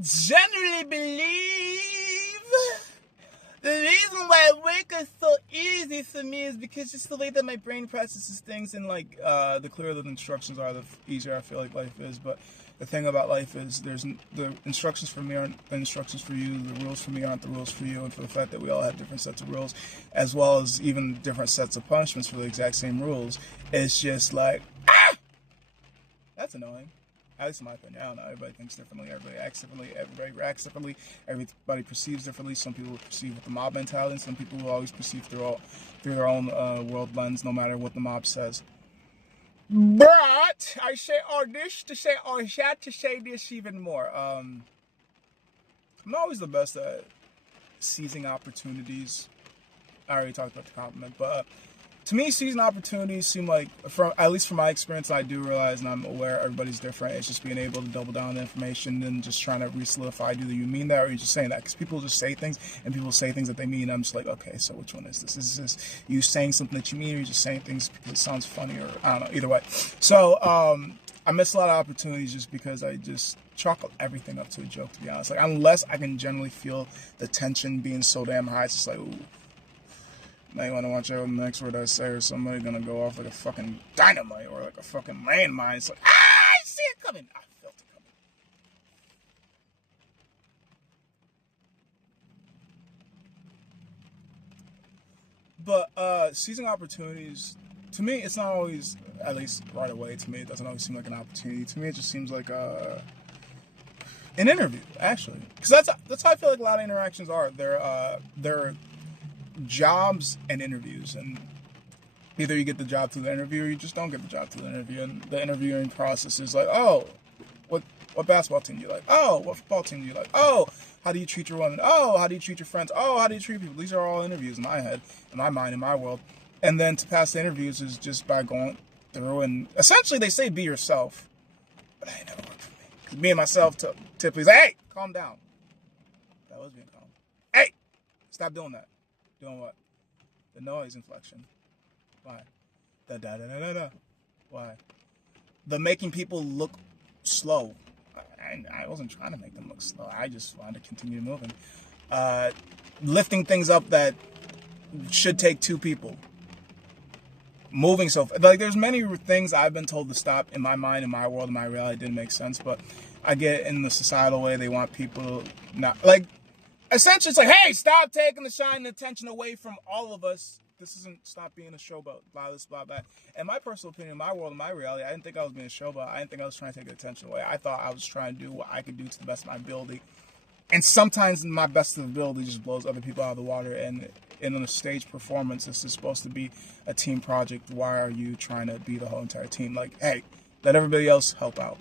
generally believe the reason why work is so easy for me is because just the way that my brain processes things, and like the clearer the instructions are, the easier I feel like life is. But the thing about life is the instructions for me aren't the instructions for you, the rules for me aren't the rules for you, and for the fact that we all have different sets of rules, as well as even different sets of punishments for the exact same rules, it's just like, that's annoying. At least in my opinion. I don't know. Everybody thinks differently. Everybody acts differently. Everybody reacts differently. Everybody perceives differently. Some people perceive with the mob mentality, and some people will always perceive through their own world lens, no matter what the mob says. But I say all this to say all that to say this even more. I'm not always the best at seizing opportunities. I already talked about the compliment, but to me, seizing opportunities seem like, at least from my experience, I do realize, and I'm aware everybody's different. It's just being able to double down on the information and just trying to re-solidify, do you mean that, or are you just saying that? Because people just say things, and people say things that they mean, and I'm just like, okay, so which one is this? Is this you saying something that you mean, or you just saying things because it sounds funny, or I don't know, either way. So, I miss a lot of opportunities just because I just chalk everything up to a joke, to be honest. Like, unless I can generally feel the tension being so damn high, it's just like, ooh. Now you want to watch out the next word I say, or somebody gonna go off like a fucking dynamite or like a fucking landmine. It's like, I see it coming. I felt it coming. But seizing opportunities, to me, it's not always, at least right away, to me, it doesn't always seem like an opportunity. To me, it just seems like an interview, actually. Because that's how I feel like a lot of interactions are. They're jobs and interviews, and either you get the job through the interview or you just don't get the job through the interview. And the interviewing process is like, oh, what basketball team do you like? Oh, what football team do you like? Oh, how do you treat your woman? Oh, how do you treat your friends? Oh, how do you treat people? These are all interviews in my head, in my mind, in my world. And then to pass the interviews is just by going through, and essentially they say be yourself, but that ain't never worked for me. Because me and myself typically say, hey, calm down. That was being calm. Hey, stop doing that. Doing what? The noise inflection. Why? The da-da-da-da-da. Why? The making people look slow. I wasn't trying to make them look slow. I just wanted to continue moving. Lifting things up that should take two people. Moving so... Like, there's many things I've been told to stop in my mind, in my world, in my reality. It didn't make sense, but I get in the societal way. They want people not... Like... Essentially, it's like, hey, stop taking the shine and attention away from all of us. This isn't stop being a showboat, blah, this, blah, blah. In my personal opinion, in my world, in my reality, I didn't think I was being a showboat. I didn't think I was trying to take the attention away. I thought I was trying to do what I could do to the best of my ability. And sometimes my best of ability just blows other people out of the water. And in a stage performance, this is supposed to be a team project. Why are you trying to be the whole entire team? Like, hey, let everybody else help out.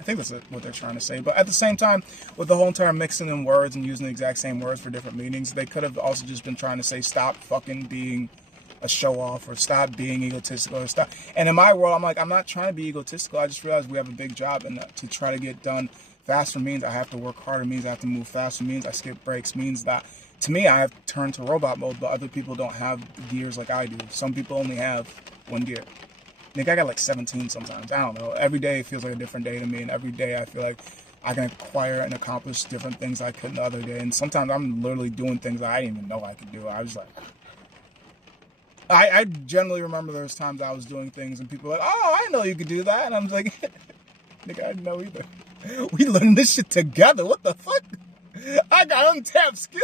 I think that's what they're trying to say. But at the same time, with the whole entire mixing in words and using the exact same words for different meanings, they could have also just been trying to say, stop fucking being a show-off, or stop being egotistical, or stop. And in my world, I'm like, I'm not trying to be egotistical. I just realized we have a big job, and to try to get done faster means I have to work harder, means I have to move faster, means I skip breaks, means that, to me, I have to turn to robot mode, but other people don't have gears like I do. Some people only have one gear. Nick, I got like 17 sometimes. I don't know. Every day feels like a different day to me, and every day I feel like I can acquire and accomplish different things I couldn't the other day. And sometimes I'm literally doing things that I didn't even know I could do. I was like, I generally remember there's times I was doing things and people were like, oh, I know you could do that. And I'm like, Nick, I didn't know either. We learned this shit together. What the fuck? I got untapped skills.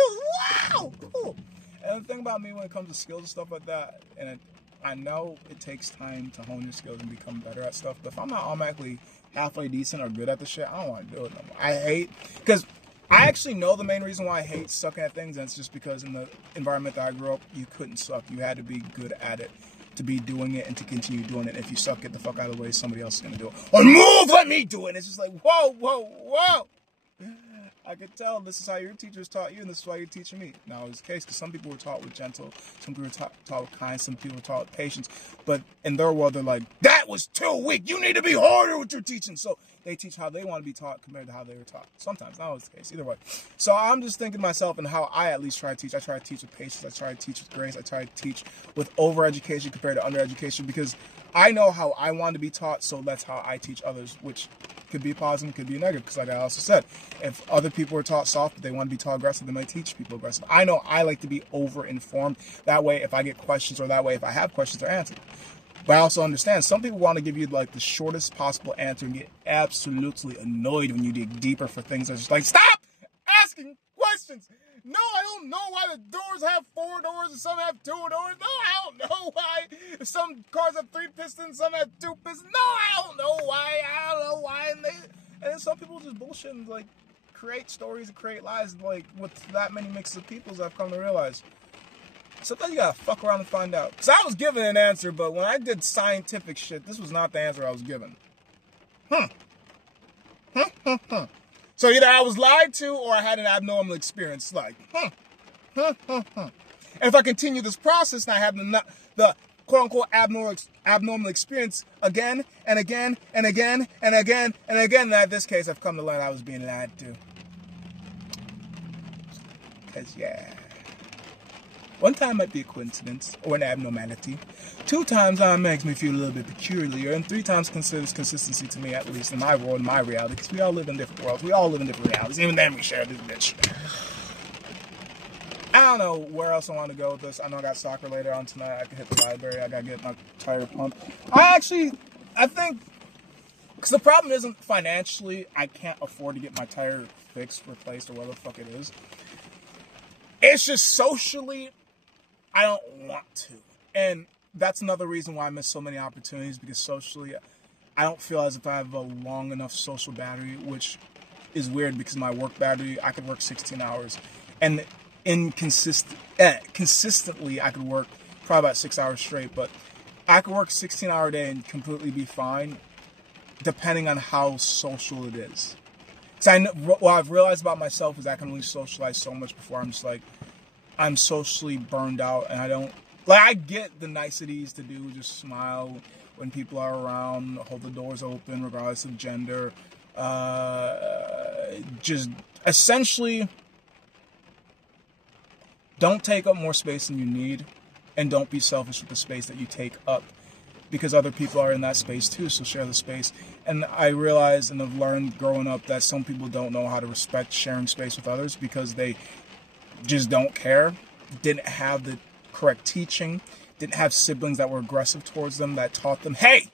Wow, cool. And the thing about me when it comes to skills and stuff like that, and I know it takes time to hone your skills and become better at stuff, but if I'm not automatically halfway decent or good at the shit, I don't want to do it no more. I hate, because I actually know the main reason why I hate sucking at things, and it's just because in the environment that I grew up, you couldn't suck. You had to be good at it to be doing it and to continue doing it. If you suck, get the fuck out of the way, somebody else is going to do it. Or move, let me do it. And it's just like, whoa, whoa, whoa. I could tell this is how your teachers taught you, and this is why you're teaching me. Now, it's the case, because some people were taught with gentle, some people were taught with kind, some people were taught with patience. But in their world, they're like, that was too weak. You need to be harder with your teaching. So they teach how they want to be taught compared to how they were taught. Sometimes, not always the case, either way. So I'm just thinking to myself and how I at least try to teach. I try to teach with patience. I try to teach with grace. I try to teach with overeducation compared to undereducation, because I know how I want to be taught, so that's how I teach others, which could be positive, it could be negative. Because like I also said, if other people are taught soft, but they want to be taught aggressive, they might teach people aggressive. I know I like to be over-informed. That way, if I get questions, or that way, if I have questions, they're answered. But I also understand some people want to give you like the shortest possible answer and get absolutely annoyed when you dig deeper for things that's just like, stop asking questions. No, I don't know why the doors have 4 doors and some have 2 doors. No, I don't know why. Some cars have 3 pistons, some have 2 pistons. No, I don't know why. I don't know why. And then some people just bullshit and like create stories and create lies like with that many mixes of people, as I've come to realize. Sometimes you gotta fuck around and find out. Because I was given an answer, but when I did scientific shit, this was not the answer I was given. So either I was lied to or I had an abnormal experience. Like, And if I continue this process and I have the quote-unquote abnormal experience again and again and again and again and again, in this case, I've come to learn I was being lied to. Because, yeah. 1 time might be a coincidence or an abnormality. 2 times makes me feel a little bit peculiar. And 3 times considers consistency to me, at least in my world, in my reality. Because we all live in different worlds. We all live in different realities. Even then we share this bitch. I don't know where else I want to go with this. I know I got soccer later on tonight. I can hit the library. I got to get my tire pumped. I think, because the problem isn't financially, I can't afford to get my tire fixed, replaced, or whatever the fuck it is. It's just socially, I don't want to. And that's another reason why I miss so many opportunities, because socially, I don't feel as if I have a long enough social battery, which is weird because my work battery, I could work 16 hours. And consistently, I could work probably about 6 hours straight. But I could work 16-hour day and completely be fine, depending on how social it is. Because what I've realized about myself is I can only socialize so much before I'm just like, I'm socially burned out, and I don't, like, I get the niceties to do, just smile when people are around, hold the doors open regardless of gender, just essentially don't take up more space than you need, and don't be selfish with the space that you take up, because other people are in that space too, so share the space. And I realize and have learned growing up that some people don't know how to respect sharing space with others because they just don't care, didn't have the correct teaching, didn't have siblings that were aggressive towards them, that taught them, hey,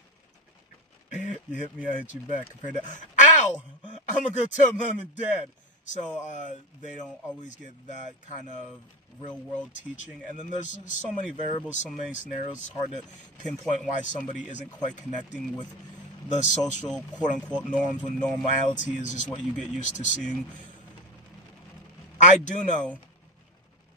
you hit me, I hit you back, compared to, ow, I'm gonna go tell mom and dad. So they don't always get that kind of real world teaching. And then there's so many variables, so many scenarios, it's hard to pinpoint why somebody isn't quite connecting with the social quote unquote norms when normality is just what you get used to seeing. I do know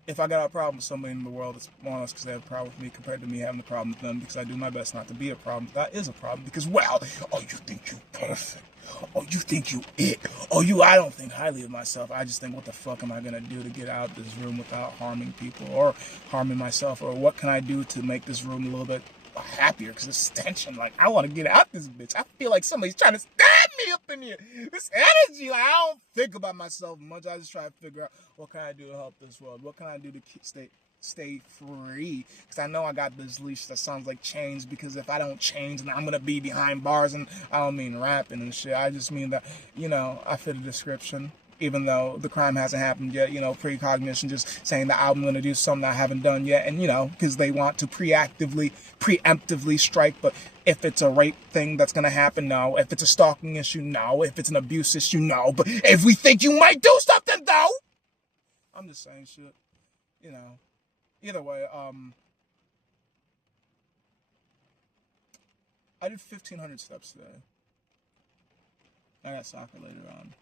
if I got a problem with somebody in the world, it's more or less because they have a problem with me compared to me having a problem with them, because I do my best not to be a problem. That is a problem because, well, oh, you think you perfect. Oh, you think you it. Oh, I don't think highly of myself. I just think, what the fuck am I going to do to get out of this room without harming people or harming myself? Or what can I do to make this room a little bit happier? Because this tension, like, I want to get out this bitch. I feel like somebody's trying to stab me up in here. This energy, like, I don't think about myself much. I just try to figure out, what can I do to help this world? What can I do to stay free? Because I know I got this leash that sounds like chains, because if I don't change, then I'm going to be behind bars. And I don't mean rapping and shit. I just mean that, I fit a description. Even though the crime hasn't happened yet, precognition, just saying that I'm going to do something I haven't done yet. And, because they want to preemptively strike. But if it's a rape thing that's going to happen, no. If it's a stalking issue, no. If it's an abuse issue, no. But if we think you might do something, though, I'm just saying shit, Either way, I did 1,500 steps today. I got soccer later on.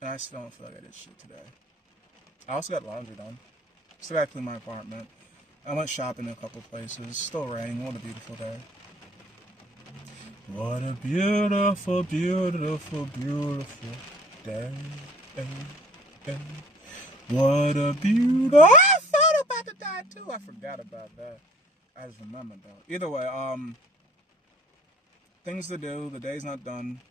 And I still don't feel like I did shit today. I also got laundry done. Still gotta clean my apartment. I went shopping in a couple places. It's still raining. What a beautiful day. What a beautiful, beautiful, beautiful day. What a beautiful... I thought about to die too. I forgot about that. I just remembered though. Either way, things to do. The day's not done.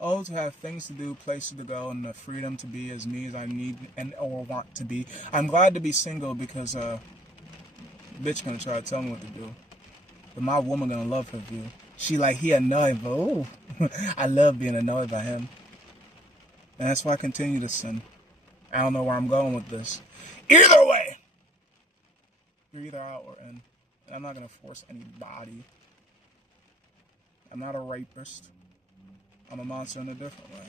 Oh, to have things to do, places to go, and the freedom to be as me as I need and or want to be. I'm glad to be single because bitch gonna try to tell me what to do. But my woman gonna love her view. She like, he annoying, but ooh, I love being annoyed by him. And that's why I continue to sin. I don't know where I'm going with this. Either way, you're either out or in. And I'm not going to force anybody. I'm not a rapist. I'm a monster in a different way.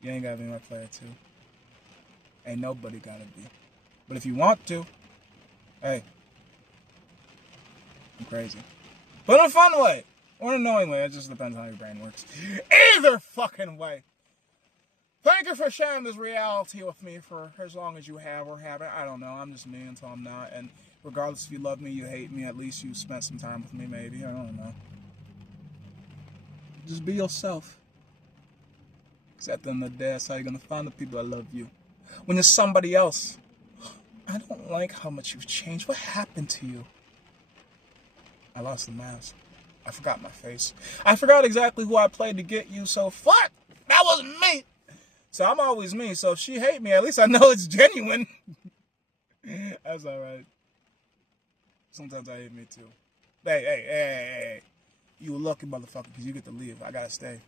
You ain't got to be my player too. Ain't nobody got to be. But if you want to, hey, I'm crazy. But in a fun way. Or an annoying way. It just depends on how your brain works. Either fucking way. Thank you for sharing this reality with me for as long as you have or haven't. I don't know. I'm just me until I'm not. And regardless if you love me, you hate me, at least you spent some time with me, maybe. I don't know. Just be yourself. Because at the end of the day, that's how you're going to find the people that love you. When you're somebody else, I don't like how much you've changed. What happened to you? I lost the mask. I forgot my face. I forgot exactly who I played to get you, so fuck! That wasn't me! So I'm always me, so if she hate me, at least I know it's genuine. That's alright. Sometimes I hate me too. Hey. You a lucky motherfucker, because you get to leave. I gotta stay.